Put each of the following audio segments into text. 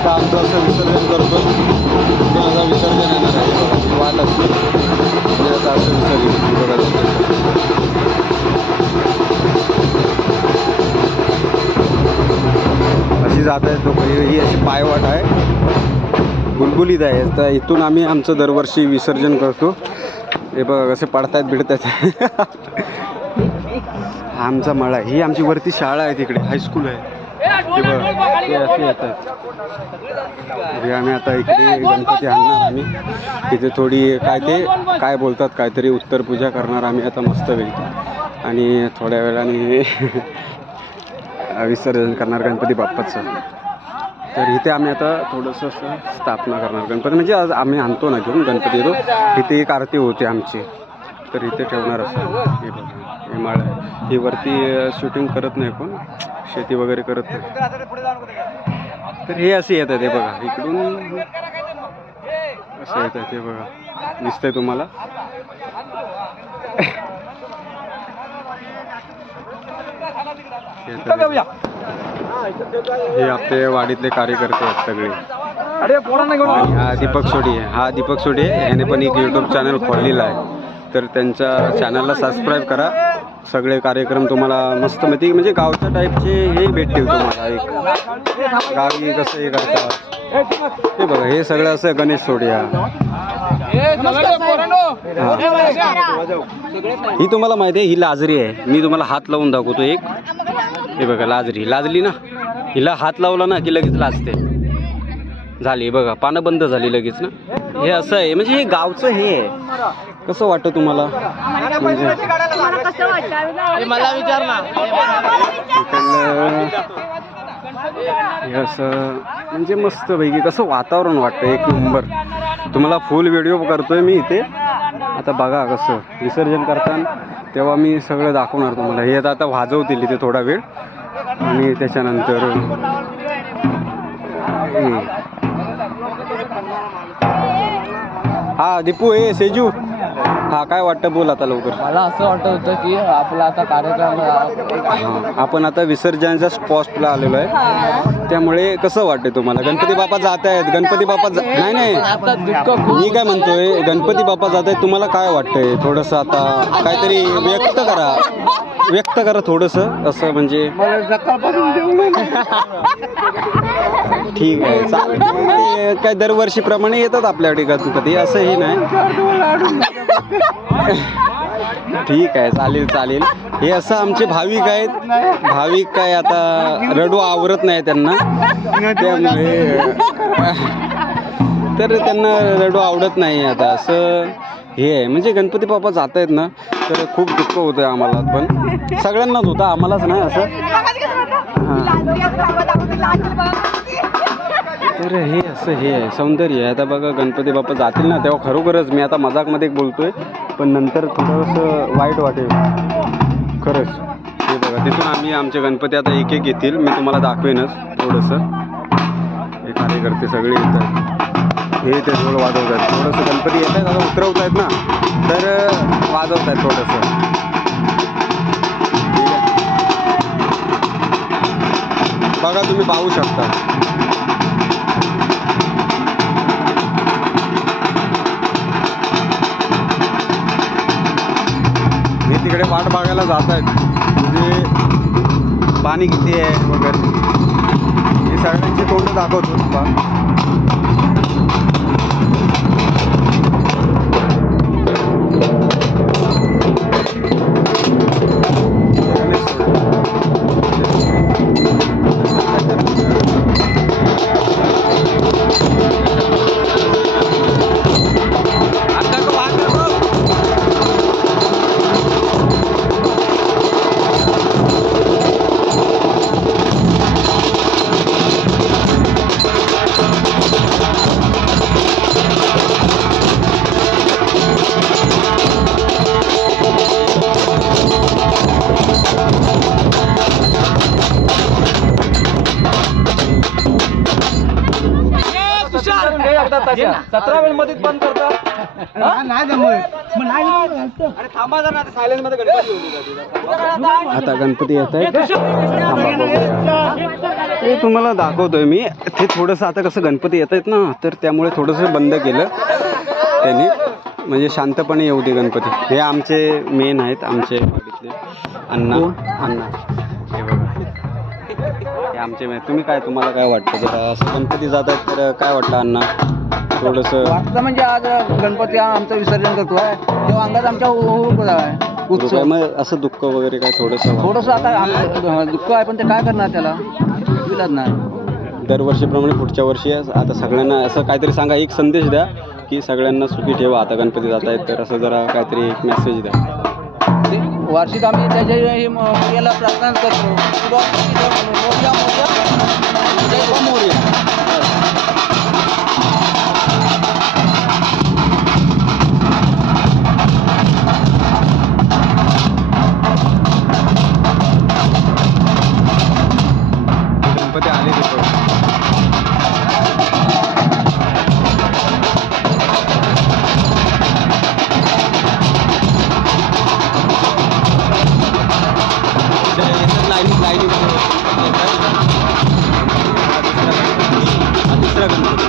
आता आमचं असं विसर्जन करतो. आता विसर्जन येणार आहे बघा, वाट असते आणि आता असं विसर्जन बघा अशी जात आहे. तो ही अशी पायवाट आहे, बुलबुलीत आहे. तर इथून आम्ही आमचं दरवर्षी विसर्जन करतो. हे बघा कसे पडतायत बिडतायत. आमचा मळा, ही आमची वरती शाळा आहे, तिकडे हायस्कूल आहे. हे बघा ते असे येतात. आम्ही आता इकडे गणपती आणणार. आम्ही तिथे थोडी काय बोलतात काहीतरी उत्तर पूजा करणार आम्ही आता मस्तपैकी, आणि थोड्या वेळाने विसर्जन करणार गणपती बाप्पाचं. तर इथे आम्ही आता थोडंसं असं स्थापना करणार गणपती, म्हणजे आज आम्ही आणतो ना घेऊन गणपती येतो. इथे एक आरती होते आमची, तर इथे ठेवणार असं. हे बघा हे माळ, ही वरती शूटिंग करत नाही कोण, शेती वगैरे करत नाही. तर हे असे येतात. हे बघा इकडून असं येतात. हे बघा दिसतंय तुम्हाला. हे आपले वाडीतले कार्यकर्ते आहेत सगळे. आणि हा दीपक सोडी आहे. हा दीपक सोडी आहे, याने पण एक यूट्यूब चॅनल खोललेला आहे. तर त्यांच्या चॅनलला सबस्क्राईब करा. सगळे कार्यक्रम तुम्हाला मस्त म्हणजे गावच्या टाईपचे हे भेटतील तुम्हाला. एक गावी कसं हे करतात हे बघा. हे सगळं असं गणेश सोडी हा. ही तुम्हाला माहिती आहे, ही लाजरी आहे. मी तुम्हाला हात लावून दाखवतो एक. हे बघा लाजली ना, हिला हात लावला ना की लगेच लाजते. झाली बघा, पानं बंद झाली लगेच ना. हे असं आहे, म्हणजे हे गावचं हे आहे. कसं वाटतं तुम्हाला? म्हणजे मला विचार ना. हे असं म्हणजे मस्त पैकी कसं वातावरण वाटतं, एक नंबर. तुम्हाला फुल व्हिडिओ करतोय मी इथे. आता बघा कसं विसर्जन करताना, तेव्हा मी सगळं दाखवणार तुम्हाला. हे आता वाजवतील इथे थोडा वेळ, आणि त्याच्यानंतर हा दीपू हे सेजू, हा काय वाटतं बोल आता लवकर. मला असं वाटत होतं की आपला आता कार्यक्रम, आपण आता विसर्जनाच्या स्पॉटला आलेलो आहे. त्यामुळे कसं वाटतं तुम्हाला? गणपती बाप्पा जात आहेत, गणपती बाप्पा नाही मी काय म्हणतोय, गणपती बाप्पा जात आहेत, तुम्हाला काय वाटतंय? थोडंसं आता काहीतरी व्यक्त करा थोडंसं असं, म्हणजे ठीक आहे चालेल. काय दरवर्षीप्रमाणे येतात आपल्याकडे गणपती, असं हे नाही. ठीक आहे चालेल. हे असं आमचे भाविक आहेत. भाविक काय आता रडू आवरत नाही त्यांना, त्यामुळे तर त्यांना रडू आवडत नाही. आता असं हे आहे, म्हणजे गणपती बाप्पा जात आहेत ना, तर खूप दुःख होतं आम्हाला, पण सगळ्यांनाच होतं, आम्हालाच नाही असं. तर हे असं हे आहे, सौंदर्य आहे. आता बघा गणपती बाप्पा जातील ना, तेव्हा खरोखरच मी आता मजाकमध्ये बोलतोय, पण नंतर थोडंसं वाईट वाटेल खरंच. हे बघा तिथून आम्ही आमचे गणपती आता एक एक येतील, मी तुम्हाला दाखवेनच थोडंसं. हे कार्यकर्ते सगळे येतात, हे ते थोडं वाजवत आहेत. थोडंसं गणपती येत आहेत, आता उतरवत आहेत ना, तर वाजवत आहेत थोडंसं. ठीक आहे, बघा तुम्ही पाहू शकता. हे तिकडे वाट बघायला जात आहेत, म्हणजे पाणी किती आहे वगैरे. हे सगळ्यांची तोंड दाखवतो तुम्हाला. करतात तशा 17 वेळ मध्येच बंद करतात. आता गणपती येत आहे. ते तुम्हाला दाखवतोय मी. ते थोडंसं आता कसं गणपती येत आहेत ना, तर त्यामुळे थोडंसं बंद केलं त्यांनी, म्हणजे शांतपणे येऊ दे गणपती. हे आमचे मेन आहेत, आमचे वाडीतले अण्णा. हे बघा, हे आमचे मेन. तुम्हाला काय वाटतं जरा असं गणपती जात आहेत तर काय वाटतं अण्णा? थोडंसं वाटतं म्हणजे आज गणपती आमचं विसर्जन करतोय तेव्हा अंगात आमच्या उत्सव. मग असं दुःख वगैरे काय थोडंसं आता दुःख आहे, पण ते काय करणार, त्याला विलाज नाही. दरवर्षीप्रमाणे पुढच्या वर्षी आता सगळ्यांना असं काहीतरी सांगा, एक संदेश द्या की सगळ्यांना सुखी ठेवा. आता गणपती जात आहेत तर असं जरा काहीतरी एक मेसेज द्या. वार्षिक आम्ही त्याच्या याला प्रार्थना करतो की मोर्या मोर्या मोर्या. गणपती आले तिथं. दुसरा गणपती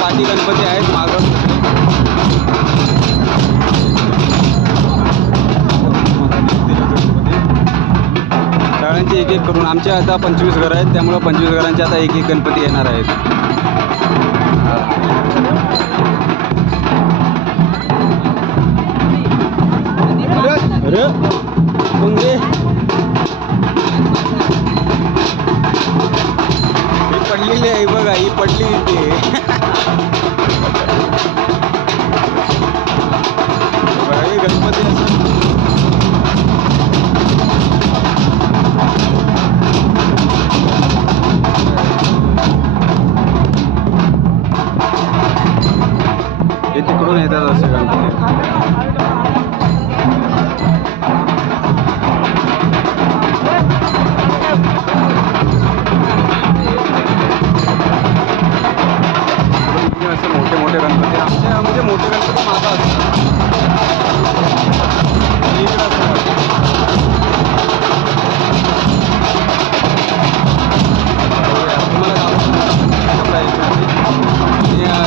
पाठी गणपती आहेत मागं. सगळ्यांचे एक एक करून, आमचे आता 25 घरं आहेत, त्यामुळं 25 घरांचे आता एक एक गणपती येणार आहेत. अरे पुंगे ही पडलेली आहे बघा, ही पडली इथे. गणपती हे तिकडून येतात असे गणपती. असे मोठे मोठे गणपती आमच्या, म्हणजे मोठे गणपती मागं असतात.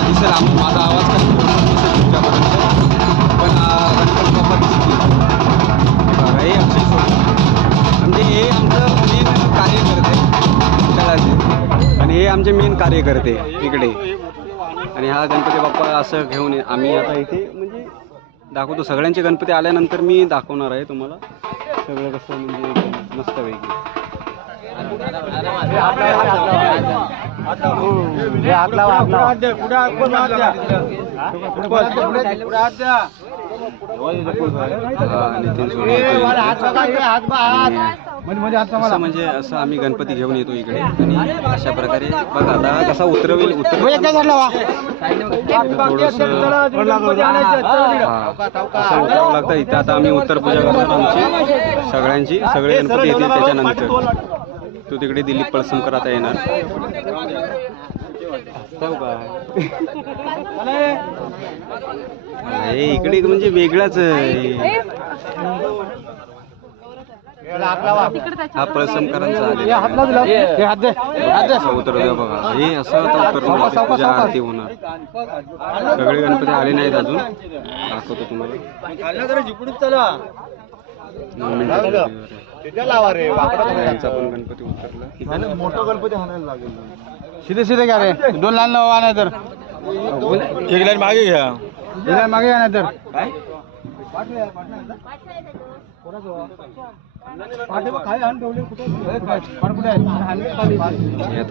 दिसेल माझा आवाज काही तुमच्यापर्यंत, पण गणपती बाप्पा दिसतील बघा. हे अक्षय सोडून म्हणजे हे आमचं मेन कार्यकर्ते मंडळाचे, आणि हे आमचे मेन कार्यकर्ते इकडे. आणि हा गणपती बाप्पा असं घेऊन आम्ही आता इथे म्हणजे दाखवतो. सगळ्यांचे गणपती आल्यानंतर मी दाखवणार आहे तुम्हाला सगळं कसं, म्हणजे मस्तपैकी. म्हणजे असं आम्ही गणपती घेऊन येतो इकडे, आणि अशा प्रकारे बघा आता कसा उतरवेल थोडंसं असं उतरावं लागतं इथं. आता आम्ही उत्तर पूजा करणार आमची सगळ्यांची, सगळे गणपती येतील त्याच्यानंतर. तो तिकडे दिलीप पळसमकर आता येणार. हे इकडे म्हणजे वेगळाच हा पळसमकरांचा उतरवूया बघा. हे असं आता उतरवलं, पूजा आरती होणार. सगळे गणपती आले नाहीत अजून, दाखवतो तुम्हाला. यांचा पण गणपती उतरला. मोठा गणपती आणायला लागेल. सीधे सीधे घ्या रे, 2 लाईन आणा तर 1 लाईन मागे घ्या, 1 लाईन मागे घ्या. नाही तर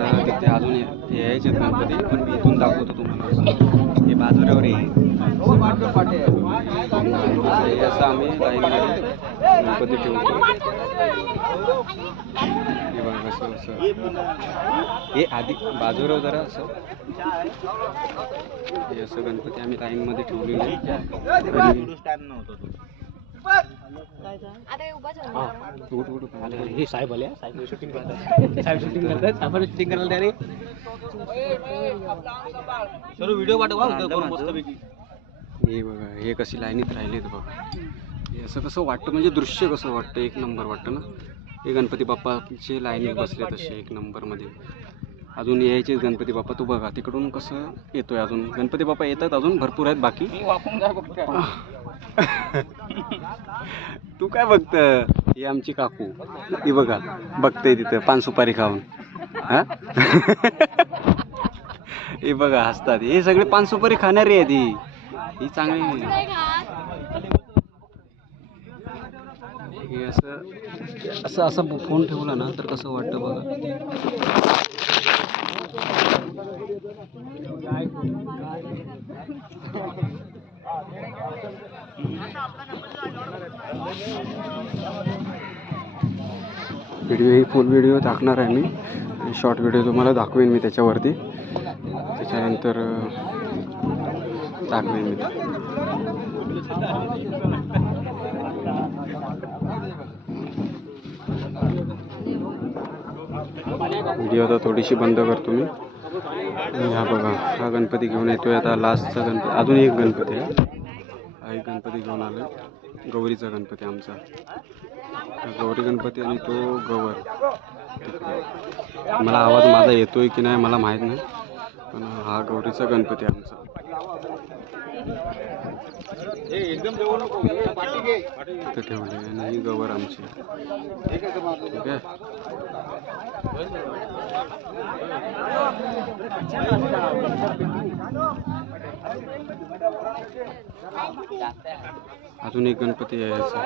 आता तिथे अजून यायचे गणपती, पण मी इथून दाखवतो तुम्हाला. हे बाजूऱ्यावर आहे, असं आम्ही गणपती ठेवतो. हे बघा कसं असं, हे आधी बाजूऱ्यावर जरा असं, हे असं गणपती आम्ही लाईनमध्ये ठेवलेले. हे साहेब आले साहेब शूटिंग करतात साहेब शूटिंग करतात आपण शूटिंग करायला तयारी सर्व व्हिडिओ पाठवा मस्तपैकी. हे बघा हे कशी लाईनीत राहिलेत बघा. हे असं कसं वाटतं म्हणजे दृश्य कसं वाटतं एक नंबर वाटतं ना. हे गणपती बाप्पाचे लाईनीत बसले तसे एक नंबरमध्ये. अजून यायचे गणपती बाप्पा. तू बघा तिकडून कसं येतोय अजून गणपती बाप्पा येतात अजून भरपूर आहेत बाकी. तू काय बघत. ही आमची काकू ती बघा बघते तिथं पान सुपारी खाऊन. हा हे बघा हसतात. हे सगळे पान सुपारी खाणारी आहे ती. ही चांगली. हे असं असं फोन ठेवला ना तर कसं वाटतं बघा. व्हिडिओ ही फुल व्हिडिओ टाकणार आहे मी. शॉर्ट व्हिडिओ तुम्हाला दाखवेन मी त्याच्यावरती. त्याच्यानंतर टाकवेन मी. व्हिडिओ आता थोडीशी बंद करतो मी. हा बघा हा गणपती घेऊन येतोय आता लास्टचा गणपती. अजून एक गणपती आहे. हा एक गणपती घेऊन आलो. गौरीचा गणपती आमचा. गौरी गणपती आणि तो गवर. मला आवाज माझा येतोय की नाही मला माहीत नाही पण हा गौरीचा गणपती आमचा. इथं ठेवले आणि ही गवर आमची. ठीक आहे. अजून एक गणपती आहे याचा.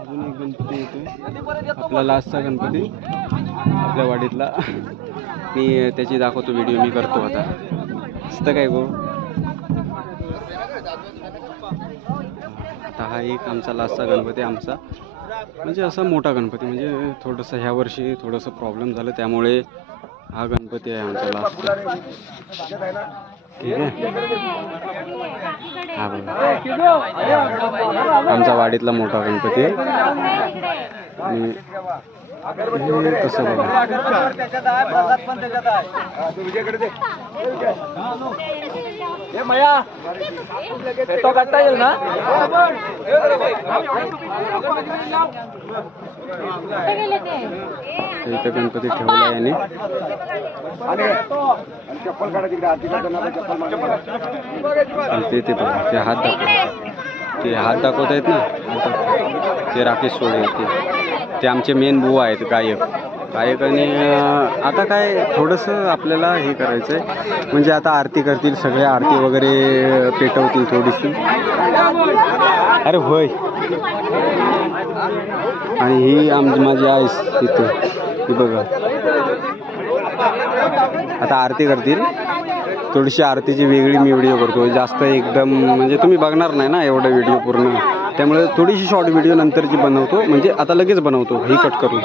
अजून एक गणपती येतोय आपला लास्टचा गणपती आपल्या वाडीतला. मी त्याची दाखवतो व्हिडिओ मी करतो आता. असतं काय गो. आता हा एक आमचा लास्टचा गणपती आमचा म्हणजे असा मोठा गणपती म्हणजे थोडंसं ह्या वर्षी थोडंसं प्रॉब्लेम झालं त्यामुळे हा गणपती आहे आमचा लास्टचा. ठीक आहे. हा बघा आमचा वाडीतला मोठा गणपती आणि कसं बघा. करता येईल ना. इथं गणपती ठेवला याने. ते बघा ते हात दाखवतात. ते हात दाखवत आहेत ना. ते राकेश सोडे ते आमचे मेन बुवा आहेत गायक. आणि आता काय थोडंसं आपल्याला हे करायचं आहे म्हणजे आता आरती करतील सगळे. आरती वगैरे पेटवतील थोडीशी. अरे होय. आणि ही माझी आईस तिथे ही बघा आता आरती करतील. थोडीशी आरतीची वेगळी मी व्हिडिओ करतो. जास्त एकदम म्हणजे तुम्ही बघणार नाही ना एवढा व्हिडिओ पूर्ण. त्यामुळे थोडीशी शॉर्ट व्हिडिओ नंतरची बनवतो म्हणजे आता लगेच बनवतो ही कट करून.